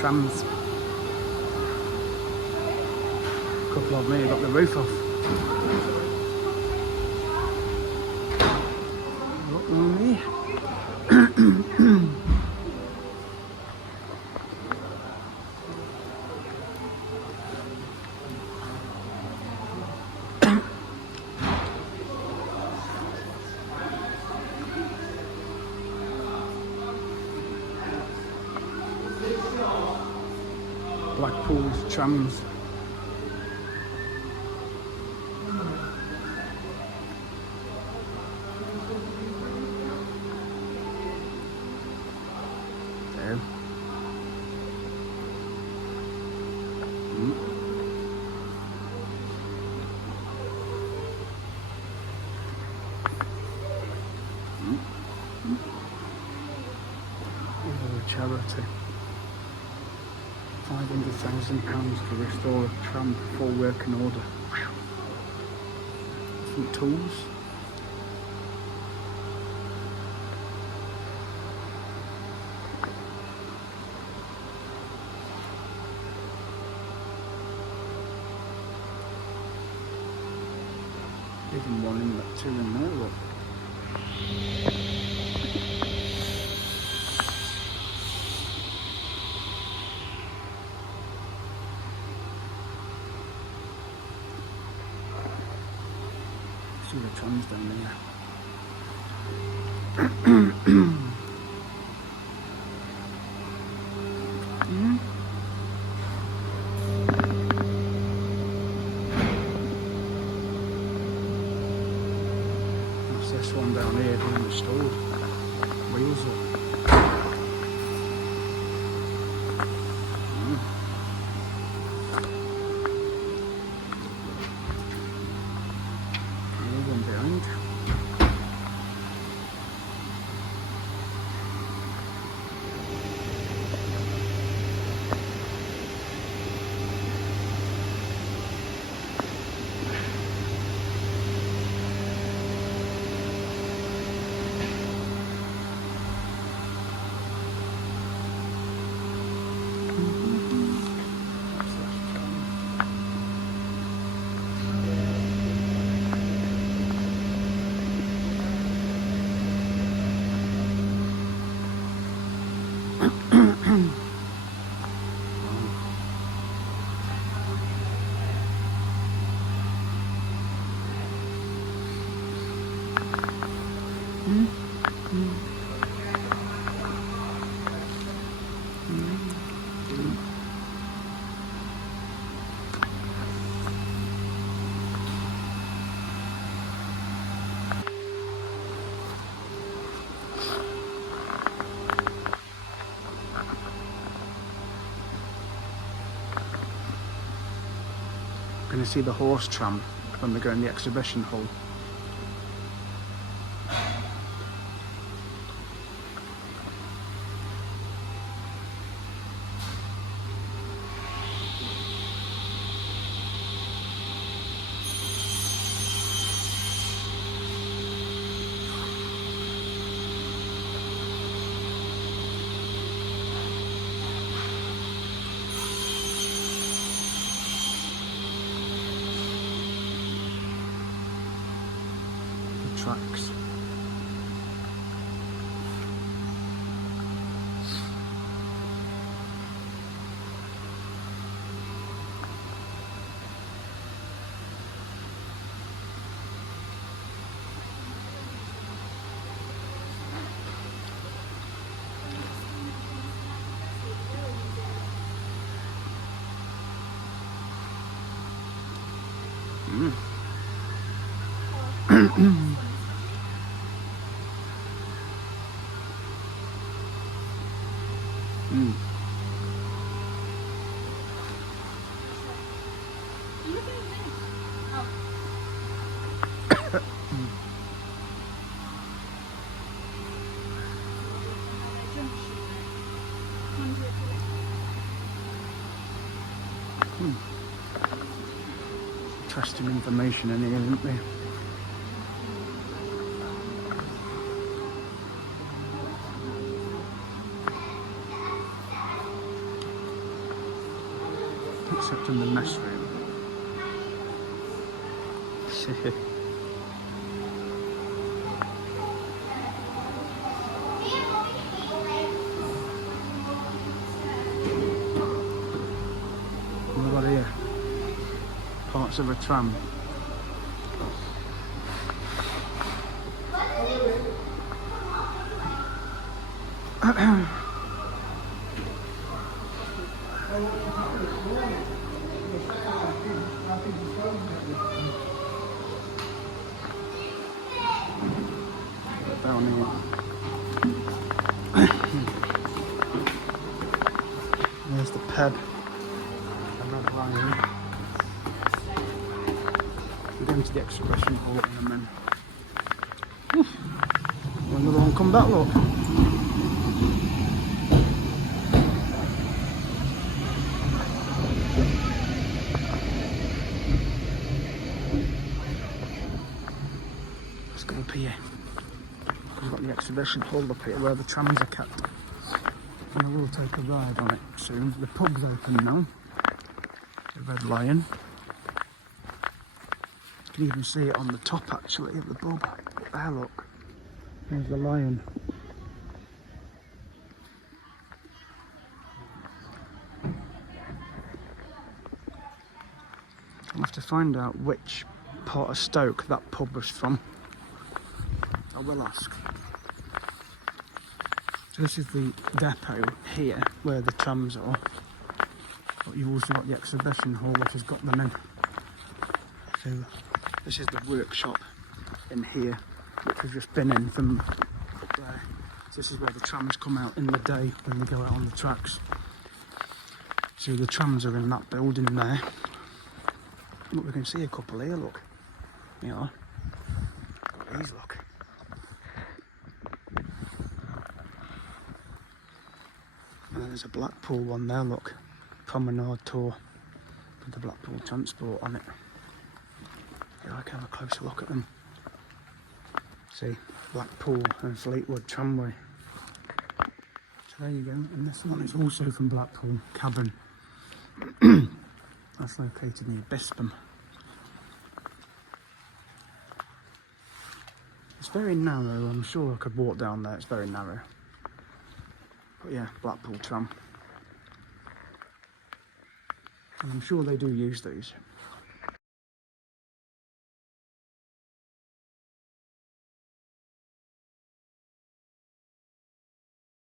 trams. A couple of them here got the roof off. Look on here. Blackpool's trams. There. Charity. £500,000 to restore a tram to full working order. Some tools. Even one in that, two in there, look. See the trams down there. That's this one down here being restored. Wheels up. Behind. Going to see the horse tram when we go in the exhibition hall. Tracks. Interesting information in here, isn't there? except in the mess room. What about here? Parts of a tram. Down here. There's the ped. Another line. We're going to the exhibition hall in a minute. Another one come back, look. Let's go up here. We've got the exhibition hall up here where the trams are kept. And I will take a ride on it soon. The pub's open now. The Red Lion. You can even see it on the top actually of the pub. Up there, look. There's the lion. I'll have to find out which part of Stoke that pub was from. I will ask. So this is the depot here where the trams are. But you've also got the exhibition hall which has got them in. So this is the workshop in here which we've just been in from up there. So this is where the trams come out in the day when they go out on the tracks. So the trams are in that building there. Look, we can see a couple here, look. You know. These, look. And there's a Blackpool one there, look. Promenade tour with the Blackpool transport on it. Yeah, I can have a closer look at them. See, Blackpool and Fleetwood Tramway. So there you go. And this one is also from Blackpool, Cabin. That's located near Bispham. It's very narrow. I'm sure I could walk down there. It's very narrow. But yeah, Blackpool tram. And I'm sure they do use these.